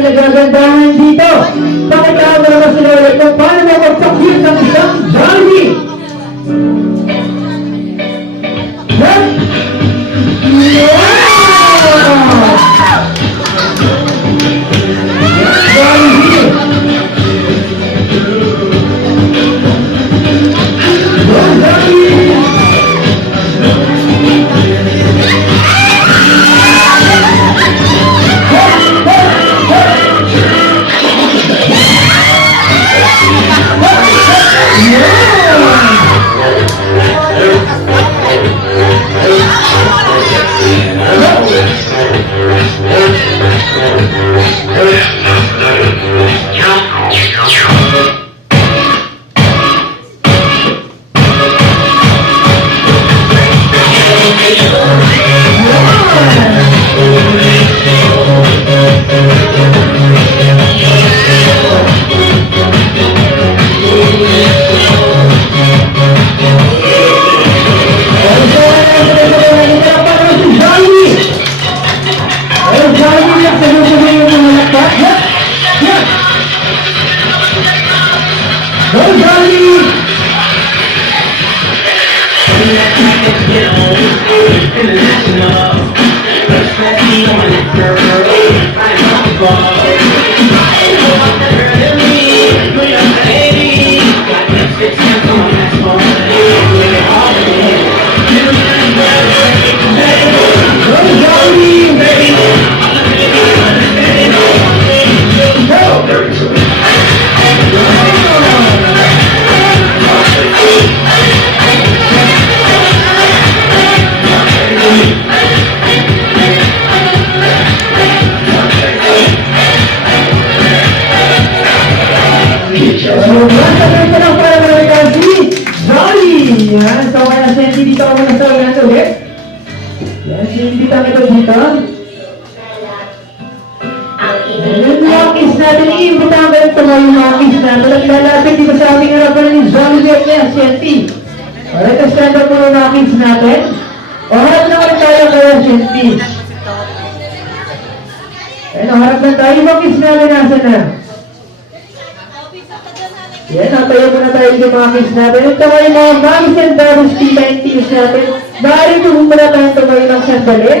దగ్గర పెద్దాము Nobody. Ko yung mga kiss natin. At lalapit dito sa ating harapan ni Jolly Depp si Andy. Alright, so stand up muna mga kiss natin. O, harap na ulit tayo kaya si Andy. Ayun, harap na tayo, mga kiss natin, nasa na? Yan, natayo muna tayo sa mga kids natin. Ito kayo mga moms and dads, tita and tios natin. Maaari po muna tayo tumayo ng sandali.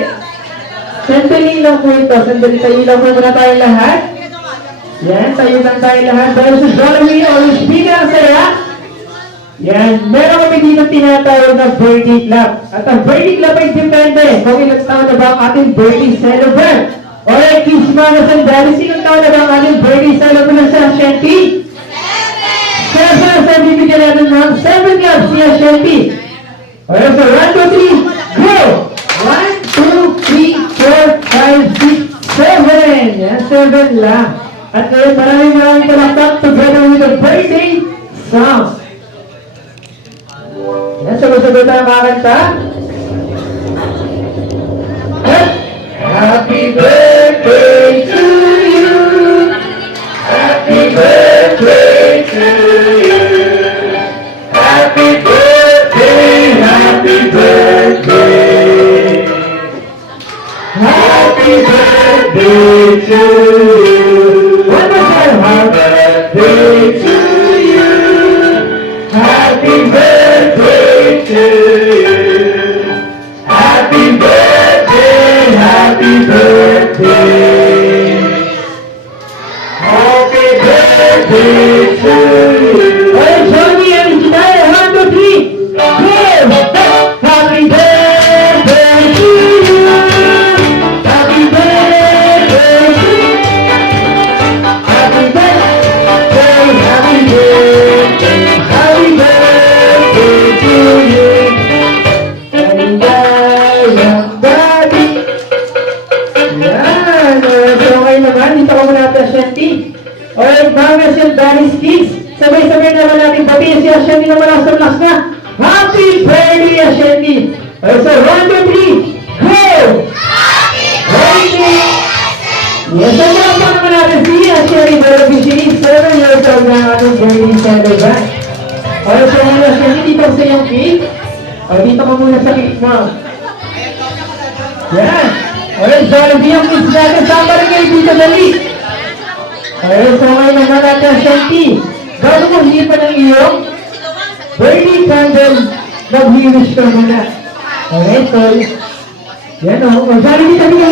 Sandali lang po ito. Sandali tayo lang po muna tayo lahat. Yan, tayo lang tayo lahat. Dahil sa Jollibee, always be na saya. Yan, meron kami dito tinatawag na birthday club. At ang birthday club ay depende kung ilang taon na ba ang ating birthday celebrant. Alright, kids mga sandali, sinong taon na ba ang ating birthday celebrant sa Shanty? Kaya sa sa bibigyan natin ng 7 cups si Ashanti. Okay, so 1, 2, 3, go! 1, 2, 3, 4, 5, 6, 7. Yan, 7 lang. At ngayon maraming maraming palakpak together with the birthday song. Yan, sabay-sabay tayo makakanta. Happy birthday to you. Happy birthday to you. Happy birthday, happy birthday. Happy birthday to you. Birthday. Happy birthday to you. Natin batiin si Ashanti na malakas na malakas na. Happy birthday, Ashanti! Okay, so, one, two, three, go! Happy Yes, so mga pa naman natin si Ashanti Barabi Shirin. Seven years old na. Ang ating birthday celebrant. Okay, so mga Ashanti, dito sa iyong cake. O, dito birthday candle, mag-wish ka muna. Okay, so, yan o. Ka muna.